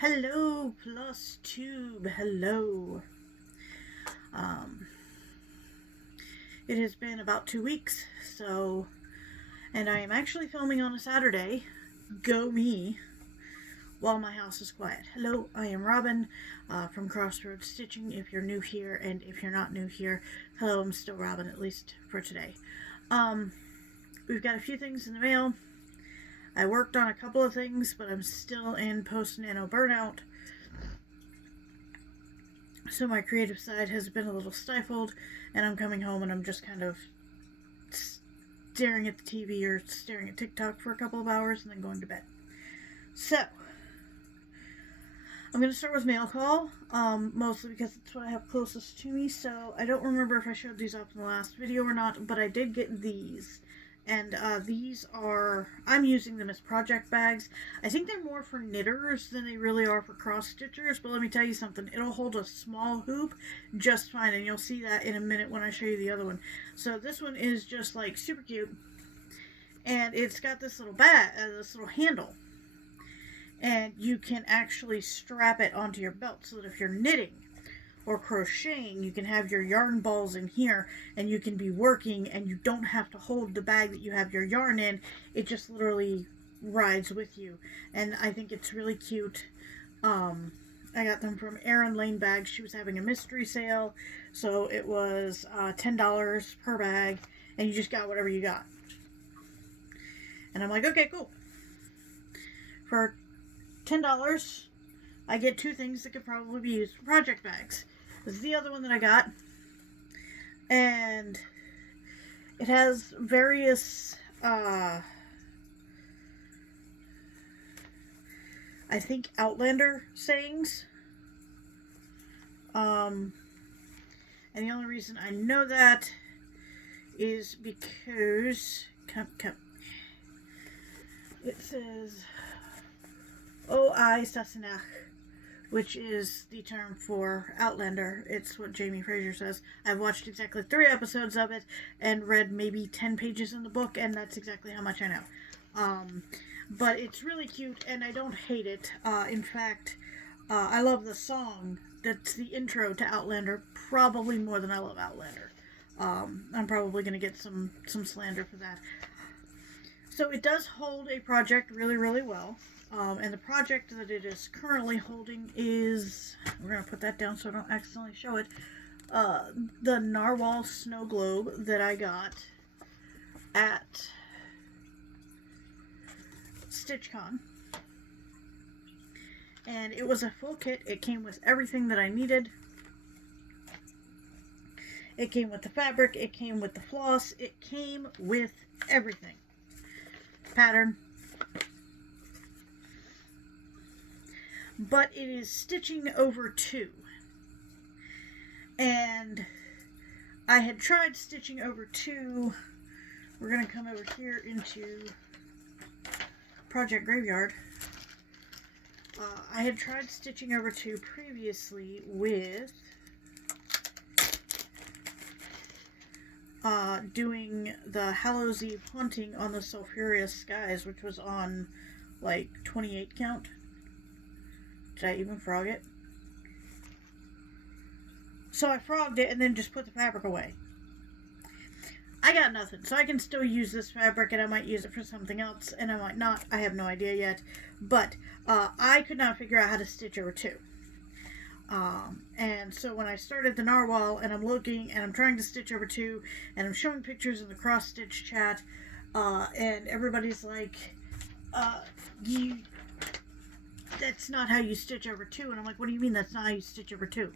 Hello, Flosstube. Hello. Um, it has been about 2 weeks, and I am actually filming on a Saturday. Go me. While my house is quiet. Hello, I am Robin from Crossroads Stitching. If you're new here, and if you're not new here, hello, I'm still Robin, at least for today. We've got a few things in the mail. I worked on a couple of things, but I'm still in post-nano burnout. So my creative side has been a little stifled, and I'm coming home and I'm just kind of staring at the TV or staring at TikTok for a couple of hours and then going to bed. So, I'm going to start with mail call, mostly because it's what I have closest to me, so I don't remember if I showed these up in the last video or not, but I did get these. And these are, I'm using them as project bags. I think they're more for knitters than they really are for cross stitchers, but let me tell you something, it'll hold a small hoop just fine, and you'll see that in a minute when I show you the other one. So this one is just like super cute, and it's got this little this little handle, and you can actually strap it onto your belt so that if you're knitting or crocheting, you can have your yarn balls in here and you can be working and you don't have to hold the bag that you have your yarn in. It just literally rides with you, and I think it's really cute. I got them from Erin Lane Bags. She was having a mystery sale, so it was $10 per bag, and you just got whatever you got. And I'm like, okay, cool. For $10, I get two things that could probably be used for project bags. This is the other one that I got, and it has various, I think, Outlander sayings. And the only reason I know that is because, it says, O I Sassenach, which is the term for Outlander. It's what Jamie Fraser says. I've watched exactly 3 episodes of it and read maybe 10 pages in the book, and that's exactly how much I know. But it's really cute, and I don't hate it. In fact, I love the song that's the intro to Outlander probably more than I love Outlander. I'm probably going to get some slander for that. So it does hold a project really, really well. And the project that it is currently holding is, we're going to put that down so I don't accidentally show it, the Narwhal Snow Globe that I got at StitchCon. And it was a full kit. It came with everything that I needed. It came with the fabric, it came with the floss, it came with everything. Pattern. But it is stitching over 2. And I had tried stitching over 2. We're going to come over here into Project Graveyard. I had tried stitching over 2 previously with doing the Hallows Eve Haunting on the Sulphurious Skies, which was on like 28 count. Did I even frog it? So I frogged it and then just put the fabric away. I got nothing, so I can still use this fabric, and I might use it for something else, and I might not. I have no idea yet. But I could not figure out how to stitch over 2. And so when I started the Narwhal, and I'm looking, and I'm trying to stitch over 2, and I'm showing pictures in the cross-stitch chat, and everybody's like, that's not how you stitch over 2. And I'm like, what do you mean that's not how you stitch over 2?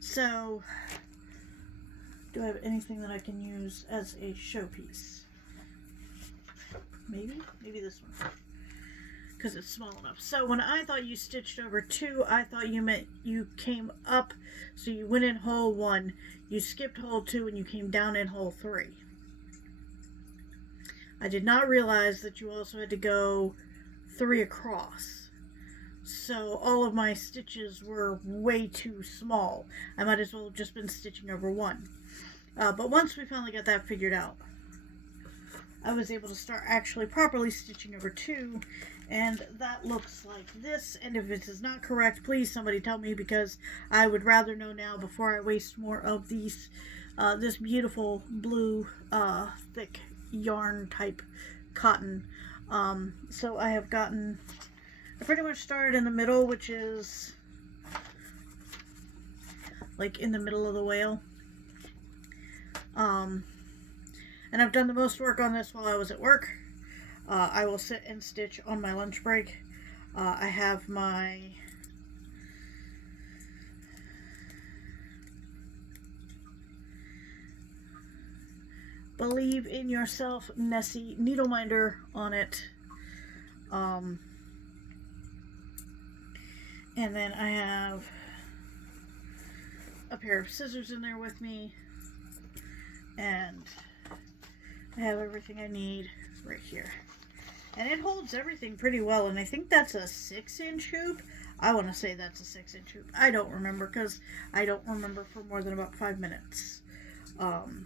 So, do I have anything that I can use as a showpiece? Maybe this one, because it's small enough. So when I thought you stitched over 2, I thought you meant you came up, so you went in hole 1, you skipped hole 2, and you came down in hole 3. I did not realize that you also had to go 3 across. So all of my stitches were way too small. I might as well have just been stitching over 1. But once we finally got that figured out, I was able to start actually properly stitching over 2, And that looks like this. And if it is not correct, please somebody tell me, because I would rather know now before I waste more of these, this beautiful blue, thick yarn type cotton. So I pretty much started in the middle, which is like in the middle of the whale. And I've done the most work on this while I was at work. I will sit and stitch on my lunch break. I have my Believe in Yourself Nessie needle minder on it. And then I have a pair of scissors in there with me. And I have everything I need right here. And it holds everything pretty well, and I think that's a 6-inch hoop. I want to say that's a 6-inch hoop. I don't remember, because I don't remember for more than about 5 minutes. And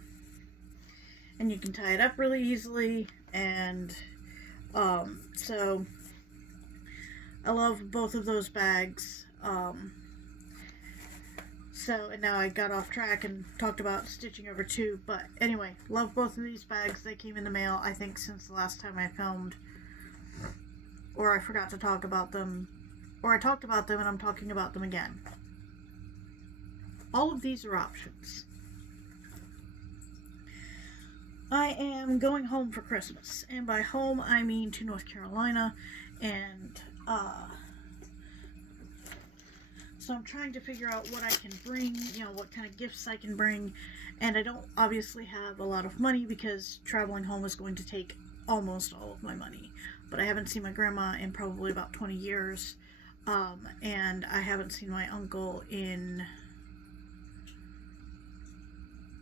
you can tie it up really easily, and so I love both of those bags. And now I got off track and talked about stitching over 2, but anyway, love both of these bags. They came in the mail, I think, since the last time I filmed, or I forgot to talk about them, or I talked about them and I'm talking about them again. All of these are options. I am going home for Christmas, and by home I mean to North Carolina, and so I'm trying to figure out what I can bring, what kind of gifts I can bring, and I don't obviously have a lot of money because traveling home is going to take almost all of my money, but I haven't seen my grandma in probably about 20 years, and I haven't seen my uncle in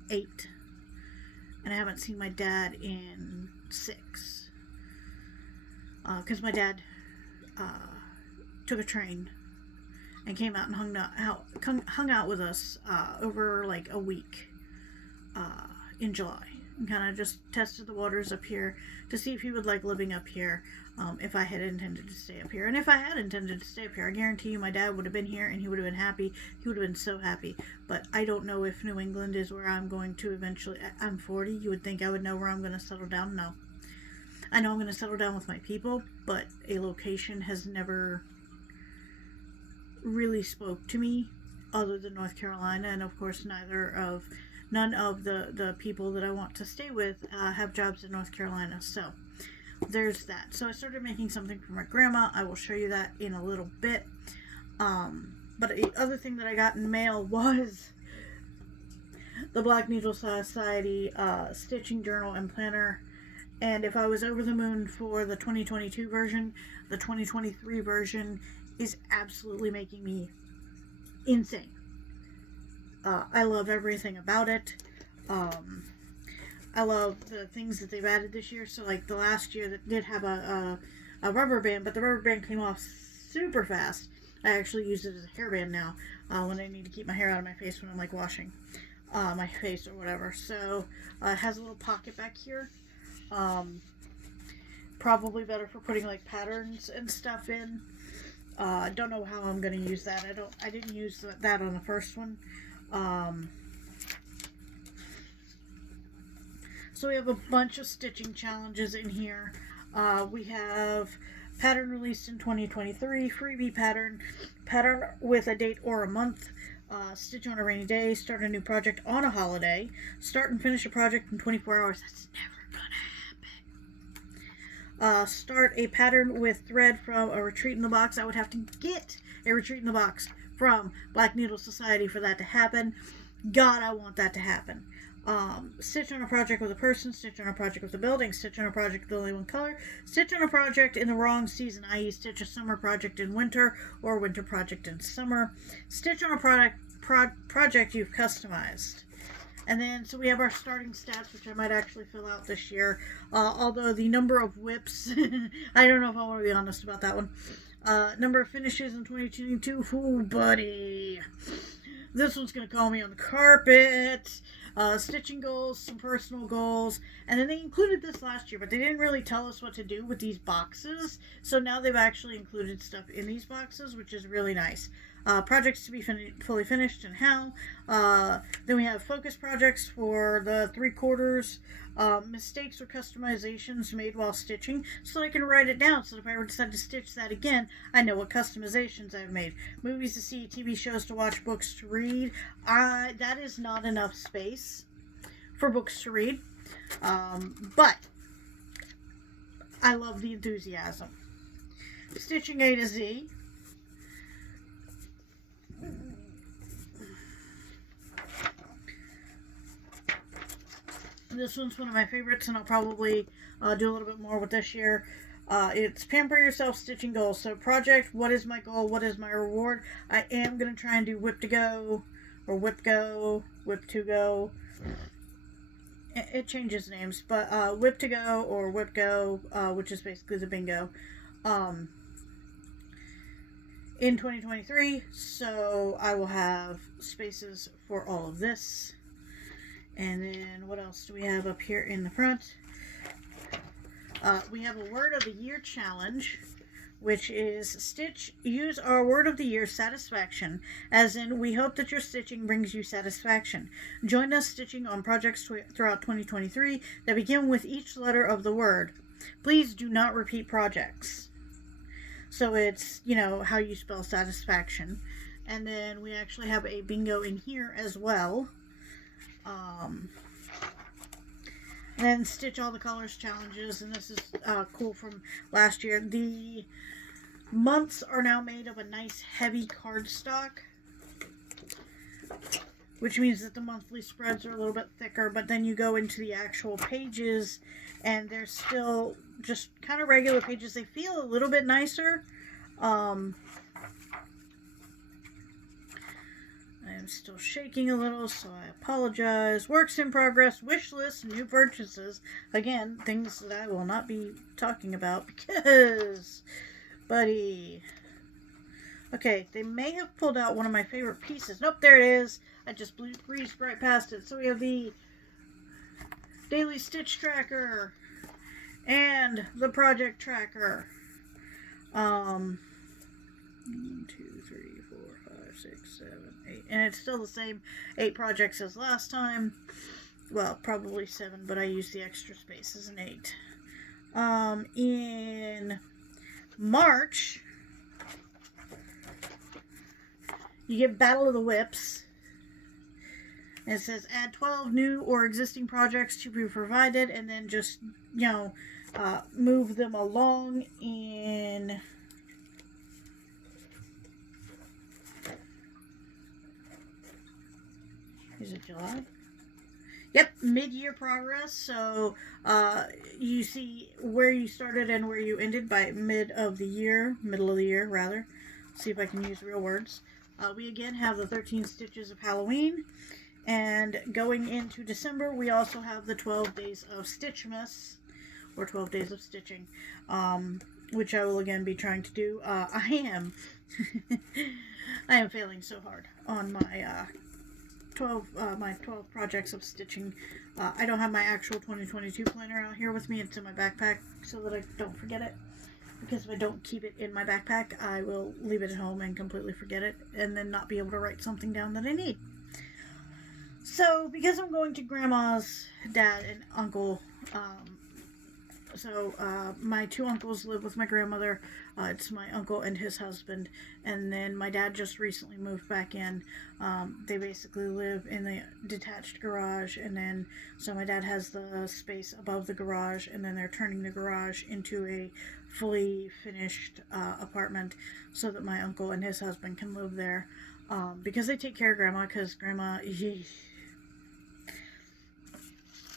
8, and I haven't seen my dad in 6, because my dad took a train and came out and hung out with us over like a week in July, and kind of just tested the waters up here to see if he would like living up here, if I had intended to stay up here. And if I had intended to stay up here, I guarantee you my dad would have been here and he would have been happy. He would have been so happy. But I don't know if New England is where I'm going to eventually. I'm 40. You would think I would know where I'm going to settle down. No. I know I'm going to settle down with my people, but a location has never really spoke to me other than North Carolina, and of course none of the people that I want to stay with have jobs in North Carolina, so there's that. So I started making something for my grandma. I will show you that in a little bit. But the other thing that I got in the mail was the Black Needle Society stitching journal and planner. And if I was over the moon for the 2022 version, the 2023 version is absolutely making me insane. I love everything about it. I love the things that they've added this year. So like the last year that did have a rubber band, but the rubber band came off super fast. I actually use it as a hairband now when I need to keep my hair out of my face when I'm like washing my face or whatever. So it has a little pocket back here. Probably better for putting like patterns and stuff in. I don't know how I'm going to use that. I didn't use that on the first one. So we have a bunch of stitching challenges in here. We have pattern released in 2023, freebie pattern with a date or a month, stitch on a rainy day, start a new project on a holiday, start and finish a project in 24 hours. That's never gonna happen. Start a pattern with thread from a retreat in the box. I would have to get a retreat in the box from Black Needle Society for that to happen. God, I want that to happen. Stitch on a project with a person, stitch on a project with a building, stitch on a project with only one color, stitch on a project in the wrong season, i.e. stitch a summer project in winter or winter project in summer, stitch on a project you've customized. And then, so we have our starting stats, which I might actually fill out this year, although the number of whips, I don't know if I want to be honest about that one. Number of finishes in 2022, ooh, buddy. This one's going to call me on the carpet. stitching goals, some personal goals, and then they included this last year, but they didn't really tell us what to do with these boxes. So now they've actually included stuff in these boxes, which is really nice. Projects to be fully finished and how. Then we have focus projects for the 3/4. Mistakes or customizations made while stitching, so I can write it down, so if I ever decide to stitch that again, I know what customizations I've made. Movies to see, TV shows to watch, books to read. That is not enough space for books to read, but I love the enthusiasm. Stitching A to Z. This one's one of my favorites, and I'll probably do a little bit more with this year. It's Pamper Yourself Stitching Goals. So project, what is my goal? What is my reward? I am going to try and do Whip to Go, or Whip Go, Whip to Go. It changes names, but Whip to Go or Whip Go, which is basically the bingo, in 2023. So I will have spaces for all of this. And then what else do we have up here in the front? We have a Word of the Year challenge, which is use our Word of the Year, satisfaction, as in we hope that your stitching brings you satisfaction. Join us stitching on projects throughout 2023 that begin with each letter of the word. Please do not repeat projects. So it's, how you spell satisfaction. And then we actually have a bingo in here as well. Then Stitch All the Colors challenges, and this is cool from last year. The months are now made of a nice heavy cardstock, which means that the monthly spreads are a little bit thicker, but then you go into the actual pages and they're still just kind of regular pages. They feel a little bit nicer. I am still shaking a little, so I apologize. Works in progress, wish list, new purchases. Again, things that I will not be talking about because, buddy. Okay, they may have pulled out one of my favorite pieces. Nope, there it is. I just breezed right past it. So we have the daily stitch tracker and the project tracker. 1, 2, 3, 4, 5, 6, 7, 8. And it's still the same 8 projects as last time. Well, probably 7, but I used the extra space as an 8. In March, you get Battle of the Whips. And it says add 12 new or existing projects to be provided, and then just, move them along in... Is it July? Yep, mid-year progress. So you see where you started and where you ended by middle of the year, rather. See if I can use real words. We again have the 13 stitches of Halloween. And going into December, we also have the 12 days of Stitchmas, or 12 days of stitching, which I will again be trying to do. I am failing so hard on my 12 projects of stitching. I don't have my actual 2022 planner out here with me. It's in my backpack so that I don't forget it. Because if I don't keep it in my backpack, I will leave it at home and completely forget it, and then not be able to write something down that I need. So, because I'm going to Grandma's dad and uncle, my 2 uncles live with my grandmother. It's my uncle and his husband, and then my dad just recently moved back in. They basically live in the detached garage, and then, so my dad has the space above the garage, and then they're turning the garage into a fully finished apartment so that my uncle and his husband can live there, because they take care of Grandma, because Grandma, Is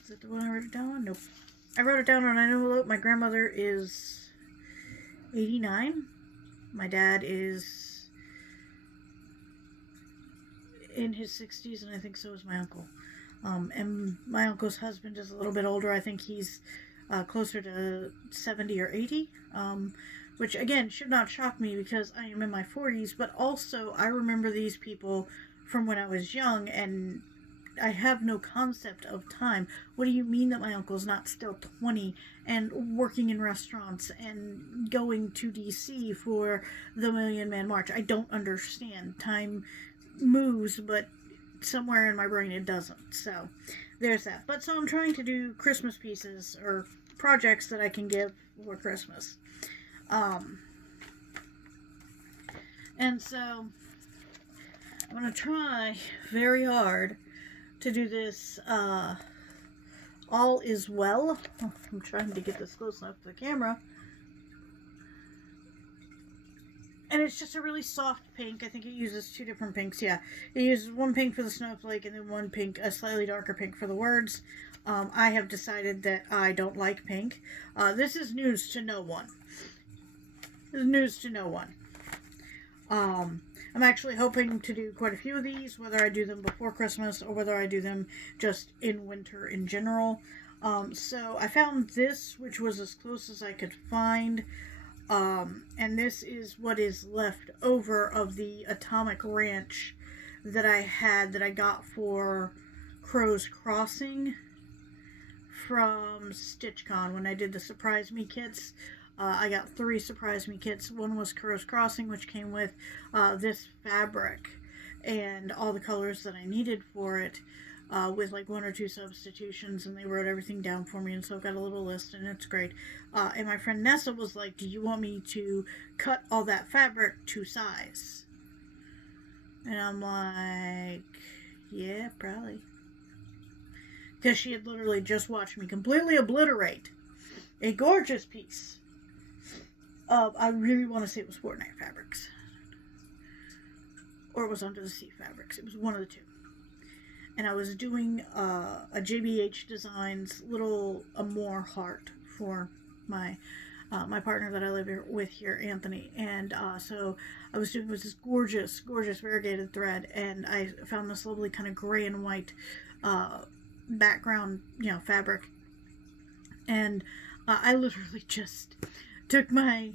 that the one I wrote it down on? Nope. I wrote it down on an envelope. My grandmother is 89. My dad is in his 60s, and I think so is my uncle. And my uncle's husband is a little bit older. I think he's closer to 70 or 80, which, again, should not shock me because I am in my 40s, but also I remember these people from when I was young, and I have no concept of time. What do you mean that my uncle's not still 20 and working in restaurants and going to DC for the Million Man March? I don't understand. Time moves, but somewhere in my brain it doesn't. So there's that. But so I'm trying to do Christmas pieces or projects that I can give for Christmas. And so I'm going to try very hard to do this All Is Well. Oh, I'm trying to get this close enough to the camera. And it's just a really soft pink. I think it uses 2 different pinks. Yeah, it uses one pink for the snowflake and then one pink, a slightly darker pink for the words. I have decided that I don't like pink. This is news to no one. This is news to no one. I'm actually hoping to do quite a few of these, whether I do them before Christmas or whether I do them just in winter in general. So I found this, which was as close as I could find. And this is what is left over of the Atomic Ranch that I had, that I got for Crow's Crossing from StitchCon when I did the Surprise Me kits. I got 3 Surprise Me kits. One was Crow's Crossing, which came with this fabric and all the colors that I needed for it, with like 1 or 2 substitutions, and they wrote everything down for me, and so I've got a little list, and it's great. And my friend Nessa was like, do you want me to cut all that fabric to size? And I'm like, yeah, probably. Because she had literally just watched me completely obliterate a gorgeous piece. I really want to say it was Fortnite Fabrics. Or it was Under the Sea Fabrics. It was one of the 2. And I was doing a JBH Designs little Amore heart for my my partner that I live with here, Anthony. And so I was doing this gorgeous, gorgeous variegated thread. And I found this lovely kind of gray and white background, fabric. And I literally just took my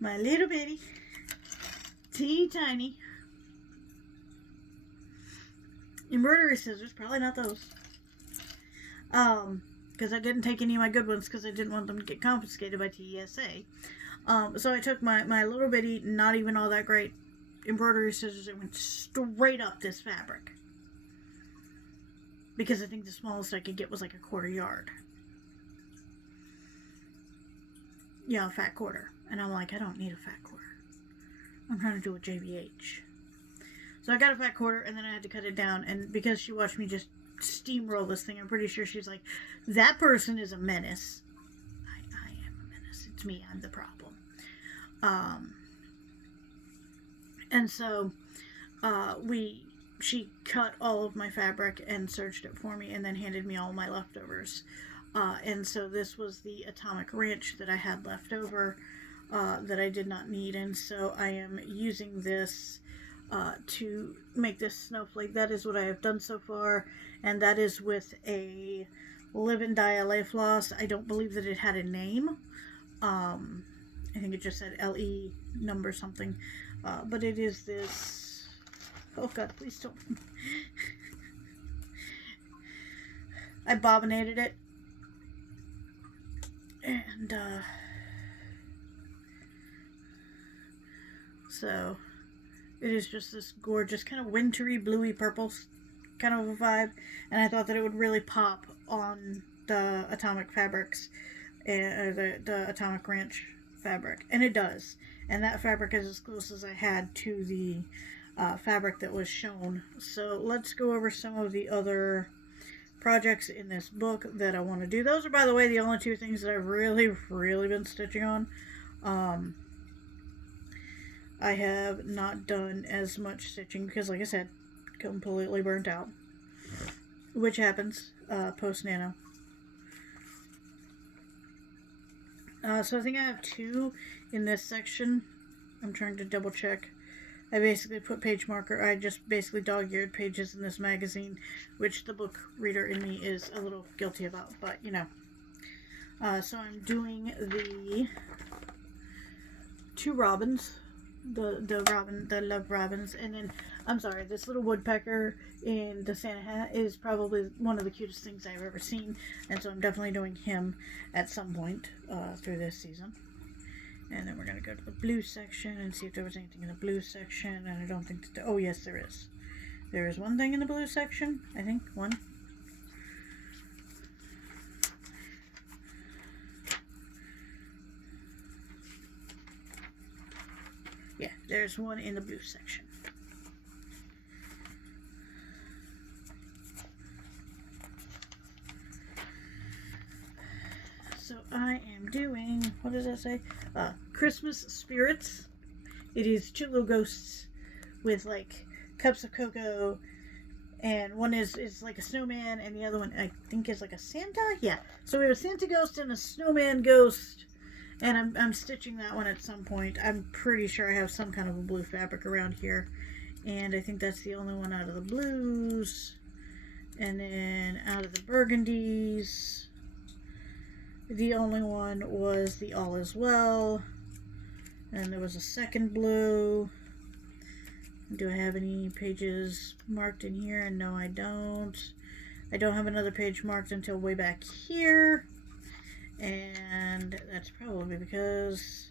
little bitty, teeny tiny embroidery scissors, probably not those, because I didn't take any of my good ones because I didn't want them to get confiscated by TESA. So I took my little bitty, not even all that great embroidery scissors and went straight up this fabric. Because I think the smallest I could get was like a 1/4 yard. Yeah, a fat quarter. And I'm like, I don't need a fat quarter. I'm trying to do a JBH. So I got a fat quarter, and then I had to cut it down. And because she watched me just steamroll this thing, I'm pretty sure she's like, that person is a menace. I am a menace. It's me. I'm the problem. And so she cut all of my fabric and serged it for me and then handed me all my leftovers. And so this was the Atomic Ranch that I had left over that I did not need. And so I am using this to make this snowflake. That is what I have done so far. And that is with a Live and Die LA floss. I don't believe that it had a name. I think it just said LE number something. But it is this... Oh God, please don't. I bobbinated it. And, so it is just this gorgeous kind of wintry, bluey purple kind of a vibe. And I thought that it would really pop on the Atomic Fabrics, the Atomic Ranch fabric. And it does. And that fabric is as close as I had to the fabric that was shown. So let's go over some of the other projects in this book that I want to do. Those are, by the way, the only 2 things that I've really, really been stitching on. I have not done as much stitching because, like I said, completely burnt out. Which happens post-nano. So I think I have 2 in this section. I'm trying to double check. I basically put page marker. I just basically dog-eared pages in this magazine, which the book reader in me is a little guilty about, but you know. So I'm doing the 2 robins, the love robins, and then I'm sorry, this little woodpecker in the Santa hat is probably one of the cutest things I've ever seen. And so I'm definitely doing him at some point through this season. And then we're going to go to the blue section and see if there was anything in the blue section. And I don't think that... Oh, yes, there is. There is one thing in the blue section. I think. One. Yeah, there's one in the blue section. So I am doing, what does that say? Christmas spirits. It is 2 little ghosts with like cups of cocoa, and one is like a snowman, and the other one I think is like a Santa. Yeah. So we have a Santa ghost and a snowman ghost. And I'm stitching that one at some point. I'm pretty sure I have some kind of a blue fabric around here. And I think that's the only one out of the blues. And then out of the burgundies, the only one was the All Is Well. And there was a second blue. Do I have any pages marked in here? And no, I don't. I don't have another page marked until way back here. And that's probably because,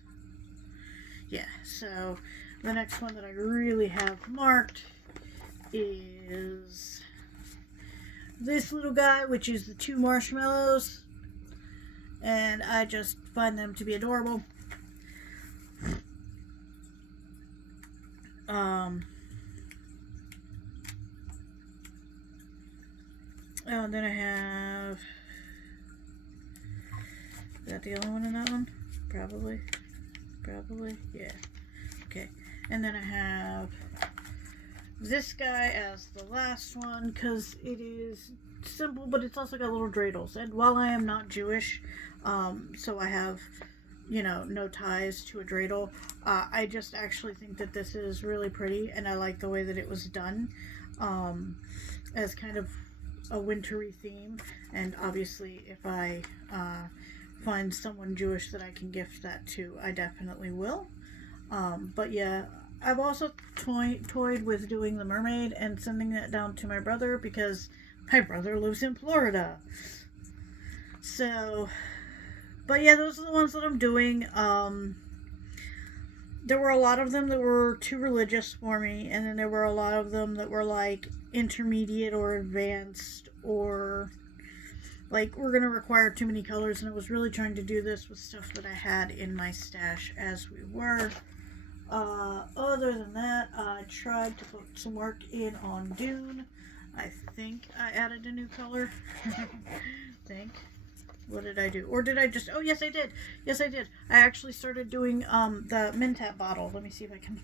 yeah, so the next one that I really have marked is this little guy, which is the 2 marshmallows, and I just find them to be adorable. Oh, and then I have... Is that the only one in that one? Probably. Yeah. Okay. And then I have this guy as the last one, because it is simple, but it's also got little dreidels. And while I am not Jewish, so I have, you know, no ties to a dreidel, I just actually think that this is really pretty, and I like the way that it was done, as kind of a wintry theme. And obviously, if I find someone Jewish that I can gift that to, I definitely will. But yeah, I've also toyed with doing the mermaid and sending that down to my brother, because my brother lives in Florida. So, but yeah, those are the ones that I'm doing. There were a lot of them that were too religious for me, and then there were a lot of them that were like intermediate or advanced, or like, we're going to require too many colors, and I was really trying to do this with stuff that I had in my stash as we were. Other than that, I tried to put some work in on Dune. I think I added a new color. What did I do? Or did I just... Oh, yes, I did. Yes, I did. I actually started doing the Mentat bottle. Let me see if I can...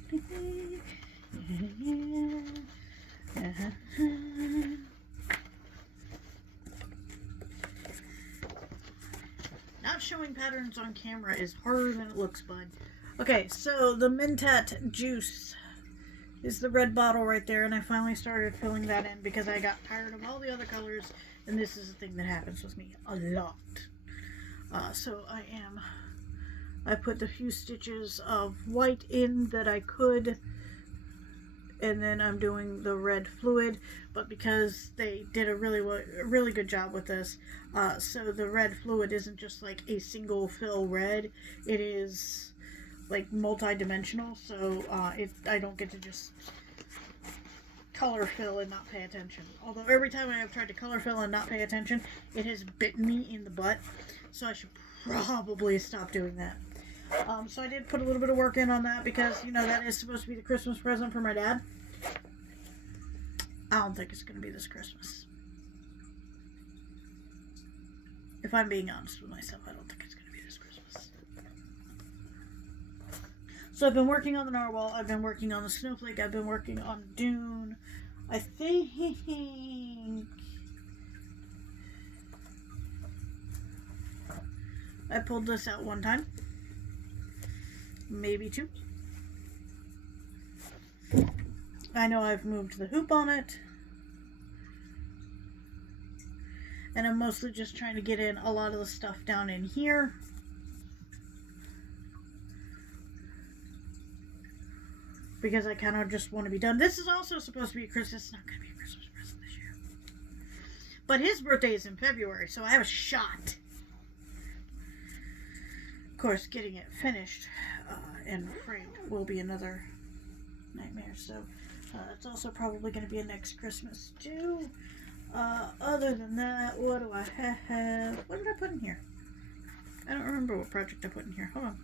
Not showing patterns on camera is harder than it looks, bud. Okay, so the Mentat juice is the red bottle right there, and I finally started filling that in because I got tired of all the other colors, and this is the thing that happens with me a lot. So I put the few stitches of white in that I could, and then I'm doing the red fluid, but because they did a really good job with this, so the red fluid isn't just like a single fill red, it is like multi-dimensional, so I don't get to just color fill and not pay attention. Although every time I have tried to color fill and not pay attention, it has bitten me in the butt, so I should probably stop doing that. So I did put a little bit of work in on that because, you know, that is supposed to be the Christmas present for my dad. I don't think it's going to be this Christmas. If I'm being honest with myself, I don't think it's going to be this Christmas. So I've been working on the narwhal, I've been working on the snowflake, I've been working on Dune. I think I pulled this out one time. Maybe two. I know I've moved the hoop on it. And I'm mostly just trying to get in a lot of the stuff down in here. because I kind of just want to be done. This is also supposed to be a Christmas. It's not going to be a Christmas present this year. But his birthday is in February, so I have a shot. Of course, getting it finished and framed will be another nightmare. So it's also probably going to be a next Christmas too. Other than that, what do I have? What did I put in here? I don't remember what project I put in here. Hold on.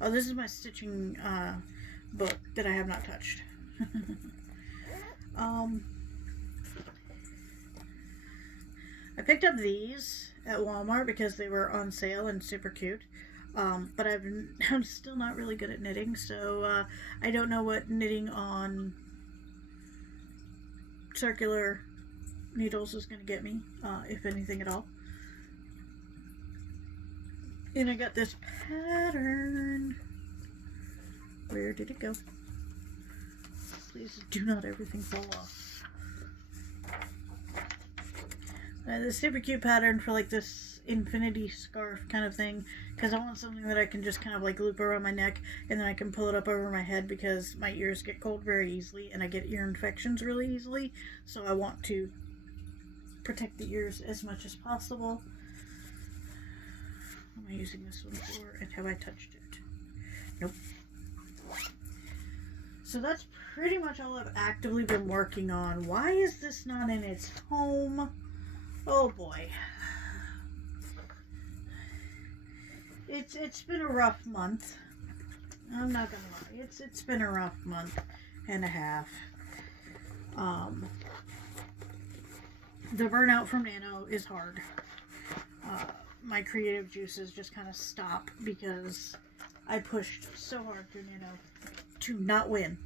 Oh, this is my stitching book that I have not touched. I picked up these at Walmart because they were on sale and super cute. But I'm still not really good at knitting, so I don't know what knitting on circular needles is going to get me, if anything at all. And I got this pattern. Where did it go? Please do not everything fall off. This super cute pattern for like this infinity scarf kind of thing, because I want something that I can just kind of like loop around my neck and then I can pull it up over my head, because my ears get cold very easily and I get ear infections really easily, so I want to protect the ears as much as possible. What am I using this one for, and have I touched it? Nope. So that's pretty much all I've actively been working on. Why is this not in its home? Oh boy. It's been a rough month. I'm not gonna lie. It's been a rough month and a half. The burnout from Nano is hard. My creative juices just kind of stop because I pushed so hard through Nano to not win.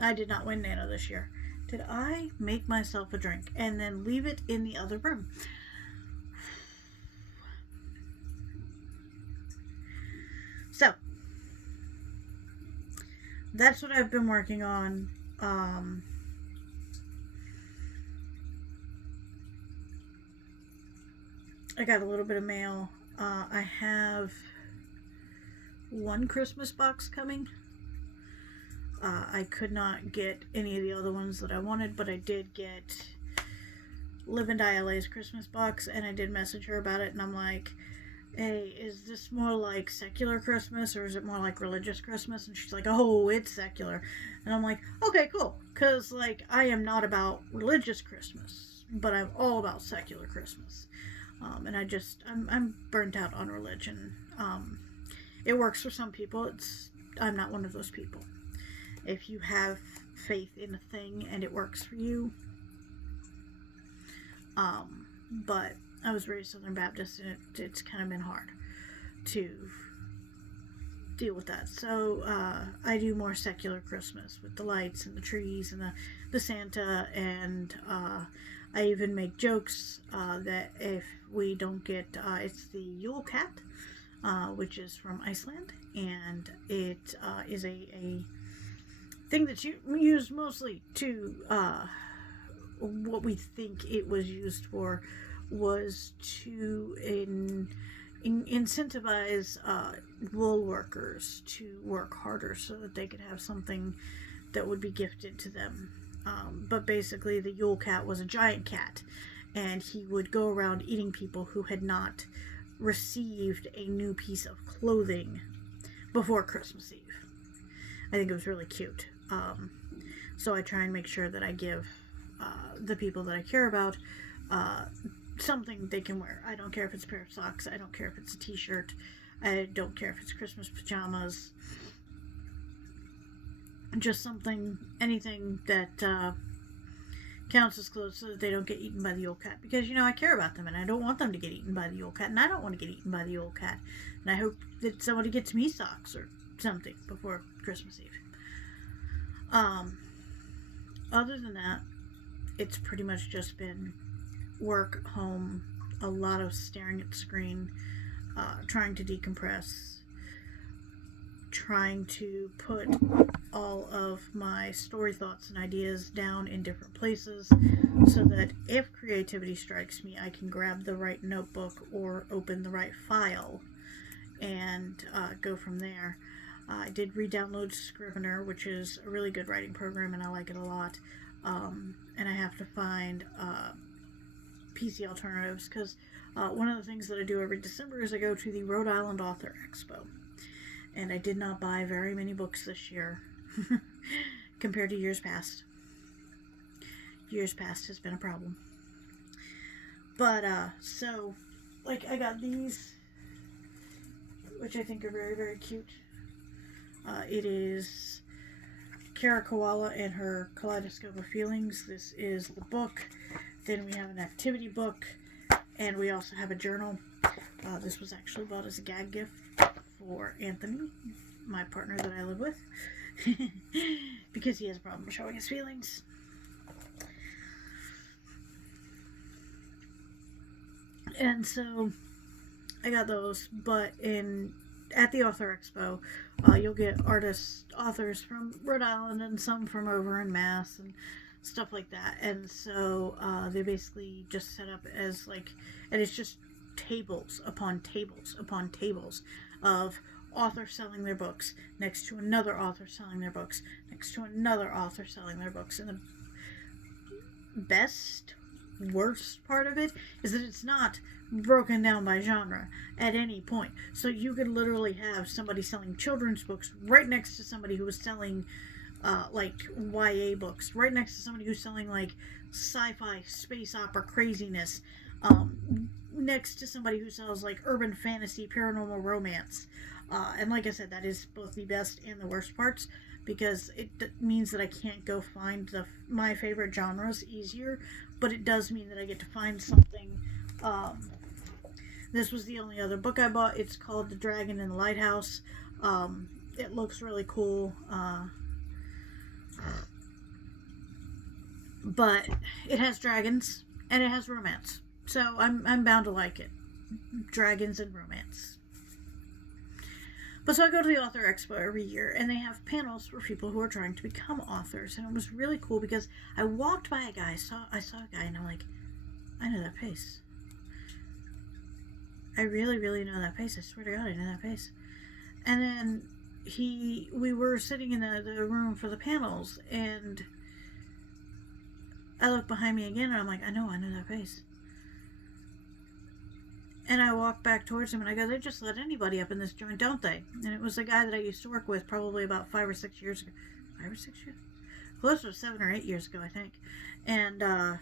I did not win Nano this year. Did I make myself a drink and then leave it in the other room? So, that's what I've been working on. I got a little bit of mail. I have one Christmas box coming. I could not get any of the other ones that I wanted, but I did get Live and Die LA's Christmas box, and I did message her about it, and I'm like, hey, is this more like secular Christmas, or is it more like religious Christmas? And she's like, oh, it's secular. And I'm like, okay, cool, because, like, I am not about religious Christmas, but I'm all about secular Christmas. And I'm burnt out on religion. It works for some people. I'm not one of those people. If you have faith in a thing and it works for you. But I was raised Southern Baptist, and it's kind of been hard to deal with that. So I do more secular Christmas with the lights and the trees and the Santa, and I even make jokes that if we don't get, it's the Yule Cat, which is from Iceland, and it is a thing that's used mostly to, what we think it was used for was to incentivize wool workers to work harder so that they could have something that would be gifted to them. But basically the Yule Cat was a giant cat, and he would go around eating people who had not received a new piece of clothing before Christmas Eve. I think it was really cute. So I try and make sure that I give the people that I care about something they can wear. I don't care if it's a pair of socks. I don't care if it's a t-shirt. I don't care if it's Christmas pajamas. Just something, anything that counts as clothes so that they don't get eaten by the Yule Cat. Because, I care about them, and I don't want them to get eaten by the Yule Cat, and I don't want to get eaten by the Yule Cat. And I hope that somebody gets me socks or something before Christmas Eve. Other than that, it's pretty much just been work, home, a lot of staring at the screen, trying to decompress, trying to put all of my story thoughts and ideas down in different places so that if creativity strikes me, I can grab the right notebook or open the right file and go from there. I did re-download Scrivener, which is a really good writing program, and I like it a lot. And I have to find PC alternatives, because one of the things that I do every December is I go to the Rhode Island Author Expo. And I did not buy very many books this year compared to years past. Years past has been a problem. But, so, like, I got these, which I think are very, very cute. It is Kara Koala and her Kaleidoscope of Feelings. This is the book. Then we have an activity book, and we also have a journal. This was actually bought as a gag gift for Anthony, my partner that I live with, because he has a problem showing his feelings. And so I got those, but at the Author Expo, you'll get authors from Rhode Island and some from over in Mass and stuff like that. And so they basically just set up as like, and it's just tables upon tables upon tables of authors selling their books next to another author selling their books next to another author selling their books. And the worst part of it is that it's not broken down by genre at any point. So you could literally have somebody selling children's books right next to somebody who was selling like YA books, right next to somebody who's selling like sci-fi, space opera craziness, next to somebody who sells like urban fantasy, paranormal romance. And like I said, that is both the best and the worst parts, because it means that I can't go find my favorite genres easier, but it does mean that I get to find something. This was the only other book I bought. It's called The Dragon in the Lighthouse. It looks really cool. But it has dragons and it has romance. So I'm bound to like it. Dragons and romance. But so I go to the Author Expo every year, and they have panels for people who are trying to become authors, and it was really cool because I walked by a guy, I saw a guy, and I'm like, I know that face. I really, really know that face. I swear to God, I know that face. And then we were sitting in the room for the panels, and I look behind me again, and I'm like, I know that face. And I walked back towards him, and I go, they just let anybody up in this joint, don't they? And it was a guy that I used to work with probably about 5 or 6 years ago. 5 or 6 years? Closer to 7 or 8 years ago, I think. And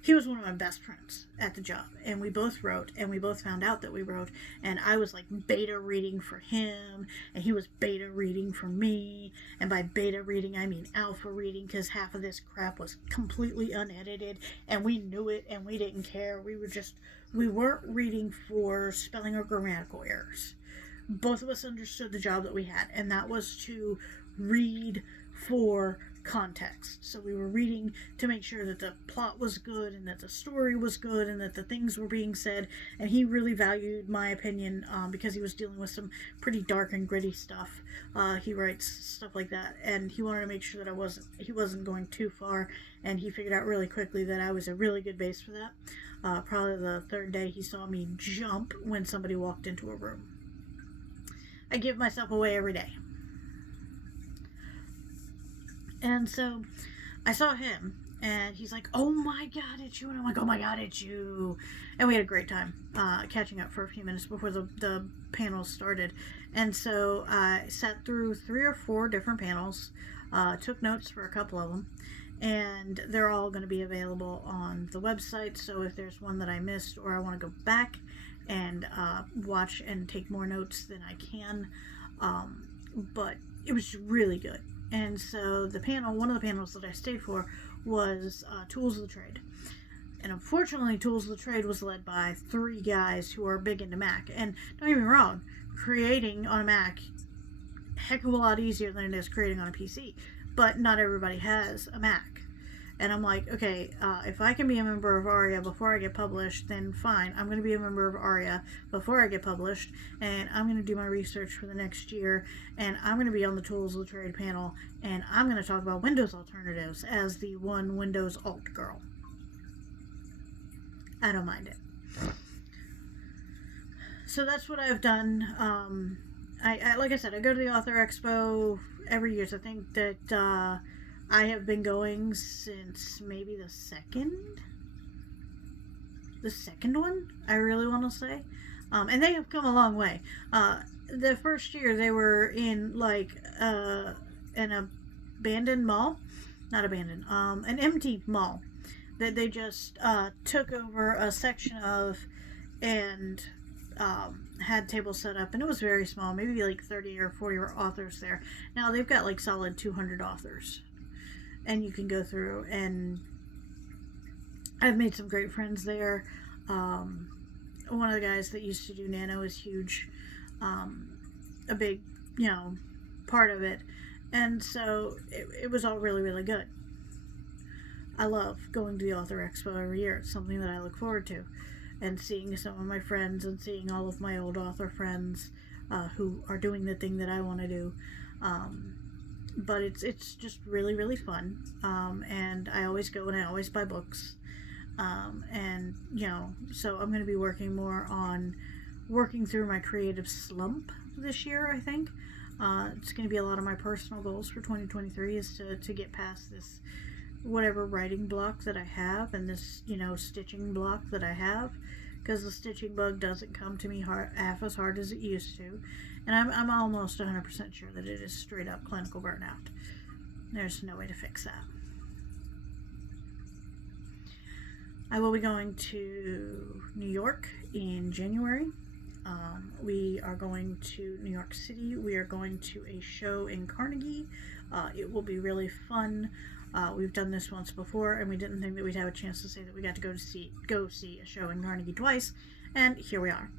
he was one of my best friends at the job. And we both wrote, and we both found out that we wrote. And I was like beta reading for him, and he was beta reading for me. And by beta reading, I mean alpha reading, because half of this crap was completely unedited, and we knew it, and we didn't care. We weren't reading for spelling or grammatical errors. Both of us understood the job that we had, and that was to read for context. So we were reading to make sure that the plot was good, and that the story was good, and that the things were being said. And he really valued my opinion because he was dealing with some pretty dark and gritty stuff. He writes stuff like that, and he wanted to make sure that he wasn't going too far. And he figured out really quickly that I was a really good base for that. Probably the third day he saw me jump when somebody walked into a room. I give myself away every day. And so I saw him, and he's like, oh my God, it's you. And I'm like, oh my God, it's you. And we had a great time catching up for a few minutes before the panel started. And so I sat through 3 or 4 different panels, took notes for a couple of them. And they're all going to be available on the website. So if there's one that I missed, or I want to go back and watch and take more notes, then I can. But it was really good. And so one of the panels that I stayed for was Tools of the Trade. And unfortunately, Tools of the Trade was led by 3 guys who are big into Mac. And don't get me wrong, creating on a Mac, heck of a lot easier than it is creating on a PC. But not everybody has a Mac. And I'm like, okay, if I can be a member of ARIA before I get published, then fine. I'm going to be a member of ARIA before I get published, and I'm going to do my research for the next year, and I'm going to be on the Tools of the Trade panel, and I'm going to talk about Windows alternatives as the one Windows alt girl. I don't mind it. So that's what I've done. I like I said, I go to the Author Expo every year. So I think that I have been going since maybe the second one, I really want to say. And they have come a long way. The first year they were in like an abandoned mall, not abandoned, an empty mall that they just took over a section of and had tables set up, and it was very small, maybe like 30 or 40 authors there. Now they've got like solid 200 authors, and you can go through, and I've made some great friends there. One of the guys that used to do Nano is huge, a big, part of it, and so it was all really, really good. I love going to the Author Expo every year. It's something that I look forward to, and seeing some of my friends and seeing all of my old author friends who are doing the thing that I want to do. But it's just really, really fun, and I always go and I always buy books. And so I'm going to be working more on working through my creative slump this year. I think it's going to be a lot of my personal goals for 2023 is to get past this whatever writing block that I have, and this stitching block that I have, because the stitching bug doesn't come to me half as hard as it used to, and I'm almost 100% sure that it is straight up clinical burnout. There's no way to fix that. I will be going to New York in January. We are going to New York City. We are going to a show in Carnegie. It will be really fun. We've done this once before, and we didn't think that we'd have a chance to say that we got to go see a show in Carnegie twice, and here we are.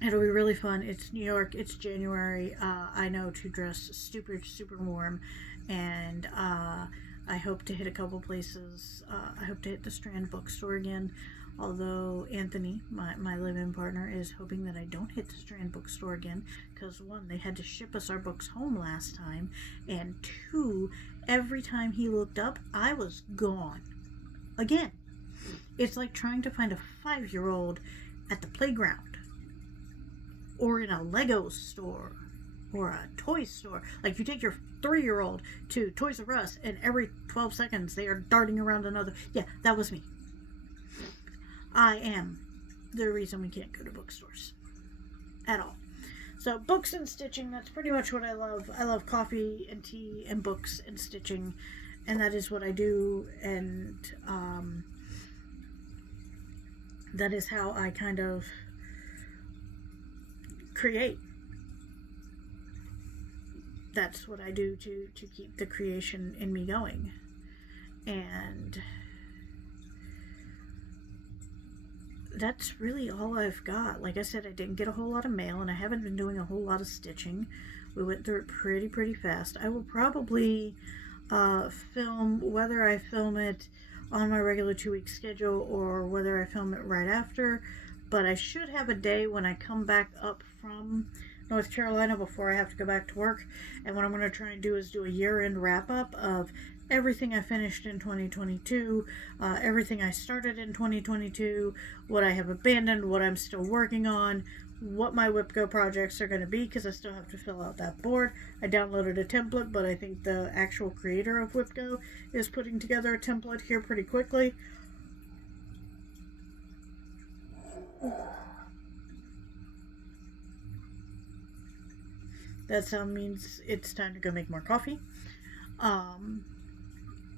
It'll be really fun. It's New York. It's January. I know to dress super, super warm, and I hope to hit a couple places. I hope to hit the Strand bookstore again, although Anthony, my live-in partner, is hoping that I don't hit the Strand bookstore again, because one, they had to ship us our books home last time, and two, every time he looked up, I was gone. Again. It's like trying to find a 5-year-old at the playground, or in a Lego store, or a toy store. Like, you take your 3-year-old to Toys R Us, and every 12 seconds they are darting around another. Yeah, that was me. I am the reason we can't go to bookstores at all. So books and stitching, that's pretty much what I love. I love coffee and tea and books and stitching, and that is what I do, and that is how I kind of create. That's what I do to keep the creation in me going. And that's really all I've got. Like I said, I didn't get a whole lot of mail, and I haven't been doing a whole lot of stitching. We went through it pretty fast. I will probably film, whether I film it on my regular 2-week schedule or whether I film it right after, but I should have a day when I come back up from North Carolina before I have to go back to work, and what I'm going to try and do is do a year-end wrap-up of everything I finished in 2022, everything I started in 2022, what I have abandoned, what I'm still working on, what my WhipGo projects are going to be, because I still have to fill out that board. I downloaded a template, but I think the actual creator of WhipGo is putting together a template here pretty quickly. That sound means it's time to go make more coffee.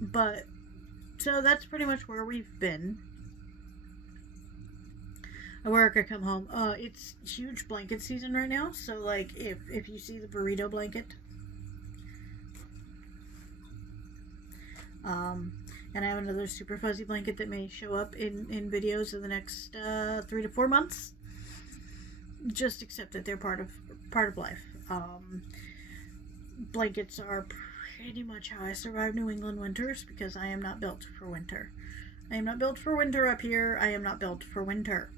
But, so that's pretty much where we've been. I work, I come home. It's huge blanket season right now, so like if you see the burrito blanket, and I have another super fuzzy blanket that may show up in videos in the next 3 to 4 months. Just accept that they're part of life. Blankets are pretty much how I survive New England winters, because I am not built for winter. I am not built for winter up here. I am not built for winter.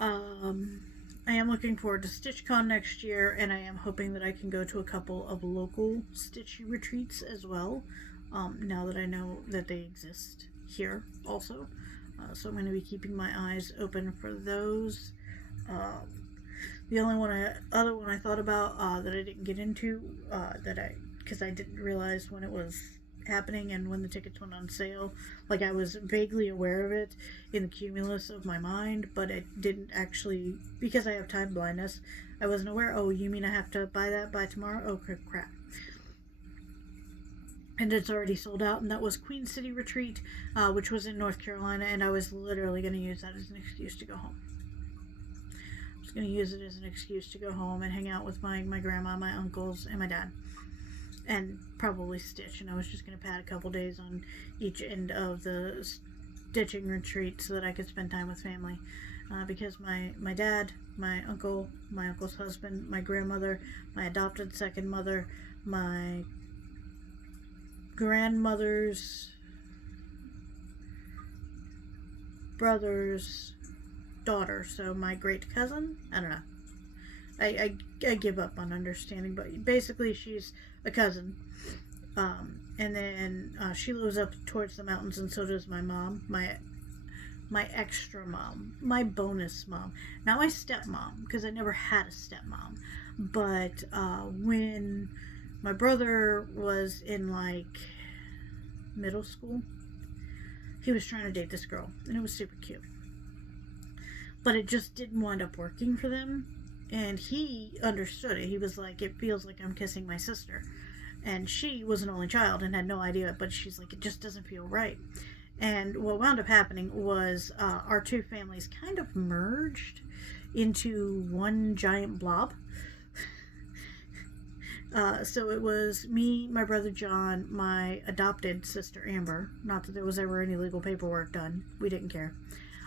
I am looking forward to StitchCon next year, and I am hoping that I can go to a couple of local Stitch retreats as well, now that I know that they exist here also. So I'm going to be keeping my eyes open for those. The other one I thought about that I didn't get into, because I didn't realize when it was happening and when the tickets went on sale. Like, I was vaguely aware of it in the cumulus of my mind, but it didn't actually, because I have time blindness, I wasn't aware. Oh, you mean I have to buy that by tomorrow? Oh, crap. And it's already sold out, and that was Queen City Retreat, which was in North Carolina, and I was literally going to use that as an excuse to go home. I was going to use it as an excuse to go home and hang out with my grandma, my uncles, and my dad. And probably stitch, and I was just going to pad a couple days on each end of the stitching retreat so that I could spend time with family. Because my dad, my uncle's husband, my grandmother, my adopted second mother, my grandmother's brother's daughter, so my great cousin, I don't know. I give up on understanding, but basically she's a cousin. And then she lives up towards the mountains, and so does my mom, my extra mom, my bonus mom. Not my stepmom, because I never had a stepmom. But when my brother was in, like, middle school, he was trying to date this girl, and it was super cute. But it just didn't wind up working for them, and he understood it. He was like, it feels like I'm kissing my sister. And she was an only child and had no idea, but she's like, it just doesn't feel right. And what wound up happening was our two families kind of merged into one giant blob. So it was me, my brother John, my adopted sister Amber. Not that there was ever any legal paperwork done. We didn't care.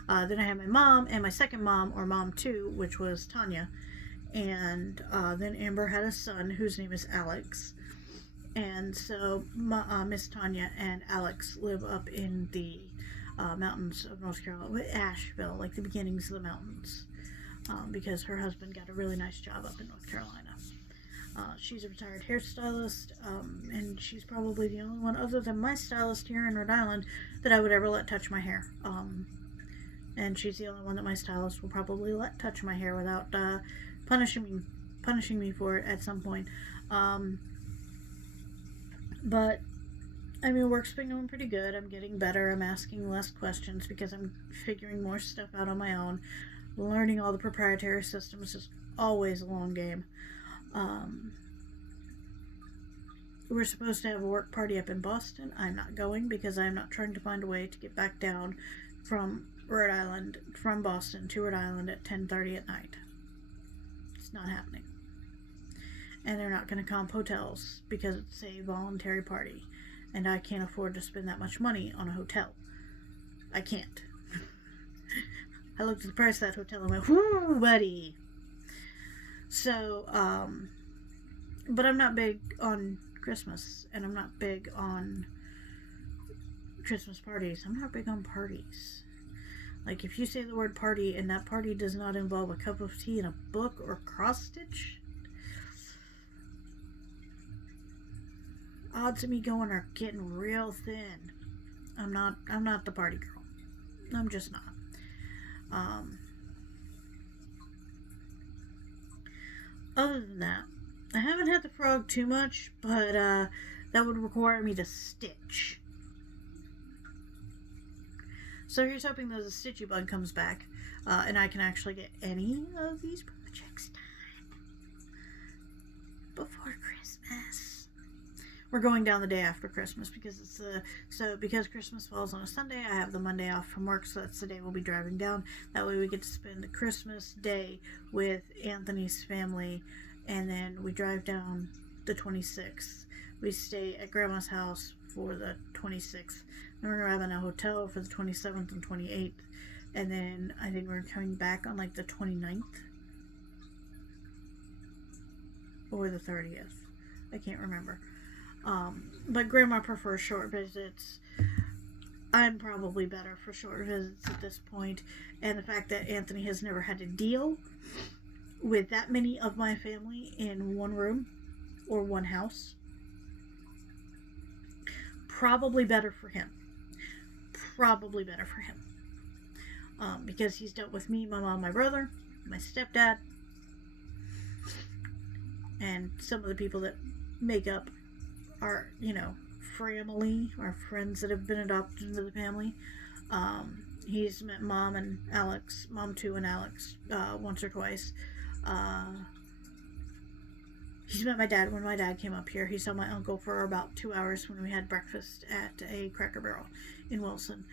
Then I had my mom and my second mom, or mom two, which was Tanya. And then Amber had a son whose name is Alex. And so Miss Tanya and Alex live up in the mountains of North Carolina, Asheville, like the beginnings of the mountains, because her husband got a really nice job up in North Carolina. She's a retired hairstylist, and she's probably the only one other than my stylist here in Rhode Island that I would ever let touch my hair. And she's the only one that my stylist will probably let touch my hair without punishing me for it at some point. But I mean, work's been going pretty good. I'm getting better. I'm asking less questions because I'm figuring more stuff out on my own. Learning all the proprietary systems is always a long game. We're supposed to have a work party up in Boston. I'm not going because I'm not trying to find a way to get back down from Boston to Rhode Island at 10:30 at night. It's not happening. And they're not going to comp hotels because it's a voluntary party. And I can't afford to spend that much money on a hotel. I can't. I looked at the price of that hotel and went, whoo, buddy. So, but I'm not big on Christmas. And I'm not big on Christmas parties. I'm not big on parties. Like, if you say the word party and that party does not involve a cup of tea and a book or cross stitch, odds of me going are getting real thin. I'm not the party girl. I'm just not. Other than that, I haven't had the frog too much, but that would require me to stitch. So here's hoping that the stitchy bug comes back, and I can actually get any of these projects done before Christmas. We're going down the day after Christmas because because Christmas falls on a Sunday, I have the Monday off from work, so that's the day we'll be driving down. That way we get to spend the Christmas day with Anthony's family, and then we drive down the 26th. We stay at Grandma's house for the 26th. Then we're having a hotel for the 27th and 28th, and then I think we're coming back on like the 29th or the 30th. I can't remember. But Grandma prefers short visits. I'm probably better for short visits at this point. And the fact that Anthony has never had to deal with that many of my family in one room or one house. Probably better for him. Probably better for him. because he's dealt with me, my mom, my brother, my stepdad, and some of the people that make up our, family, our friends that have been adopted into the family. He's met Mom and Alex, Mom 2 and Alex, once or twice. He's met my dad when my dad came up here. He saw my uncle for about 2 hours when we had breakfast at a Cracker Barrel in Wilson,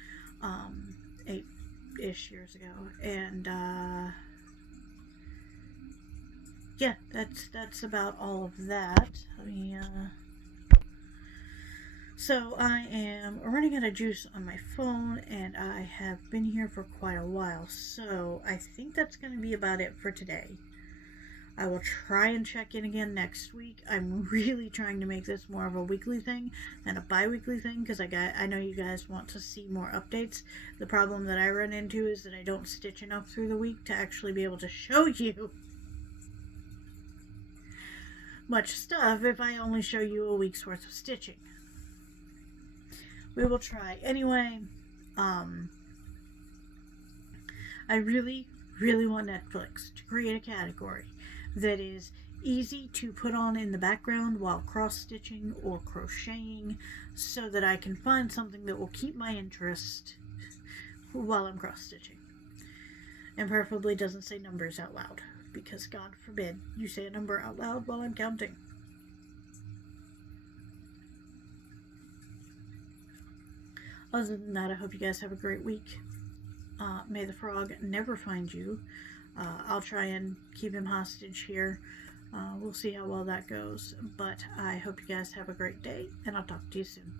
8-ish years ago. And, yeah, that's about all of that. So I am running out of juice on my phone, and I have been here for quite a while, so I think that's going to be about it for today. I will try and check in again next week. I'm really trying to make this more of a weekly thing and a bi-weekly thing, because I know you guys want to see more updates. The problem that I run into is that I don't stitch enough through the week to actually be able to show you much stuff if I only show you a week's worth of stitching. We will try. Anyway, I really, really want Netflix to create a category that is easy to put on in the background while cross-stitching or crocheting, so that I can find something that will keep my interest while I'm cross-stitching. And preferably doesn't say numbers out loud, because God forbid you say a number out loud while I'm counting. Other than that, I hope you guys have a great week. May the frog never find you. I'll try and keep him hostage here. We'll see how well that goes. But I hope you guys have a great day, and I'll talk to you soon.